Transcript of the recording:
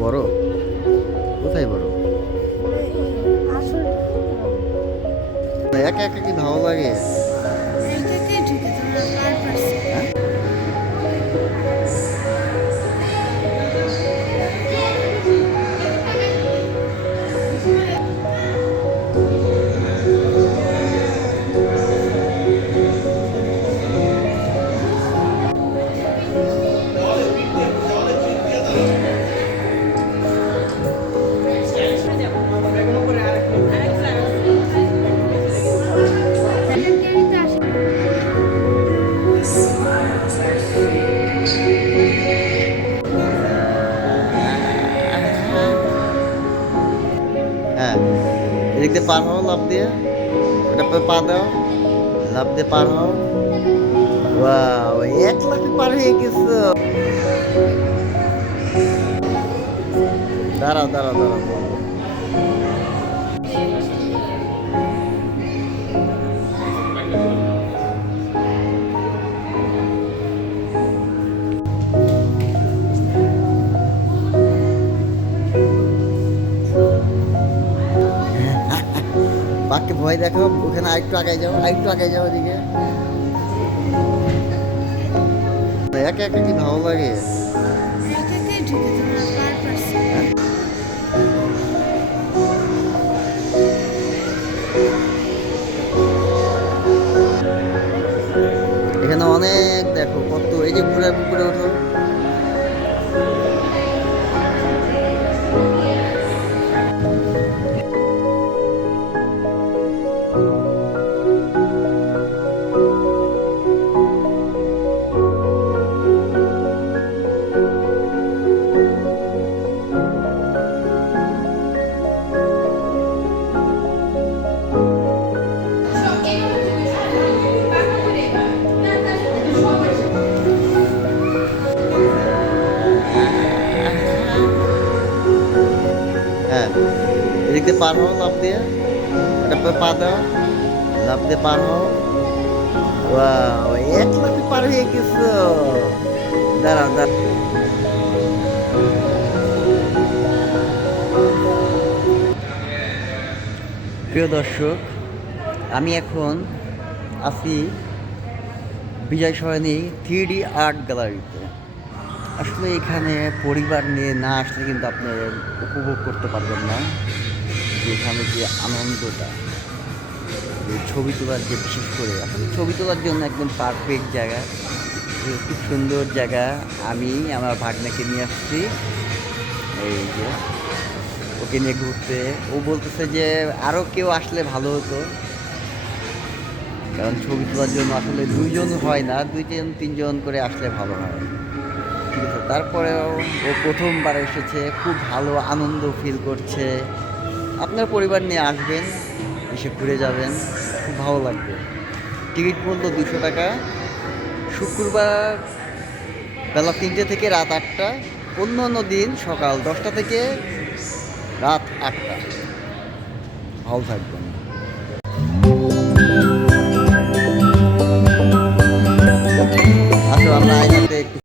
বড়? কোথায় বড়? একা একা কি ভালো লাগে? হ্যাঁ? হ্যাঁ, এদিক দিয়ে পার হও লাফ দিয়ে। ওটা পা দাও, লাফ দিয়ে পার হও। ওয়াও, এক লাফে পার হয়ে গেছো। দাঁড়াও দাঁড়াও দাঁড়াও। বাঘকে ভয় দেখাও, ওখানে আরেকটু আগে যাও, আরেকটু আগে যাও ওদিকে। একা একা কি ভালো লাগে? এখানে অনেক দেখো কত, এই যে ঘুরে উপরে ওঠো। হ্যাঁ, এদিক দিয়ে পার হও লাফ দিয়ে। ওটা পা দাও, লাফ দিয়ে পার হও। ওয়াও, এক লাফে পার হয়ে গেছো। দাঁড়াও দাঁড়াও। প্রিয় দর্শক, আমি এখন আছি বিজয় সরণি 3D আর্ট গ্যালারিতে। আসলে এখানে পরিবার নিয়ে না আসলে কিন্তু আপনি উপভোগ করতে পারবেন না যে এখানে যে আনন্দটা, যে ছবি তোলার, যে বিশেষ করে আসলে ছবি তোলার জন্য একদম পারফেক্ট জায়গা, খুব সুন্দর জায়গা। আমি আমার ভাগ্নাকে নিয়ে আসছি, এই যে ওকে নিয়ে ঘুরতে। ও বলতেছে যে আরও কেউ আসলে ভালো হতো, কারণ ছবি তোলার জন্য আসলে দুইজন হয় না, দুইজন তিনজন করে আসলে ভালো হয়। ঠিক আছে, তারপরেও ও প্রথমবার এসেছে, খুব ভালো আনন্দ ফিল করছে। আপনার পরিবার নিয়ে আসবেন, এসে ঘুরে যাবেন, খুব ভালো লাগবে। টিকিট মূল্য 200 টাকা। শুক্রবার বেলা 3টে থেকে রাত 8টা, অন্য অন্য দিন সকাল 10টা থেকে রাত 8টা। ভালো থাকবেন। আসলে আমরা আয়নাতে একটু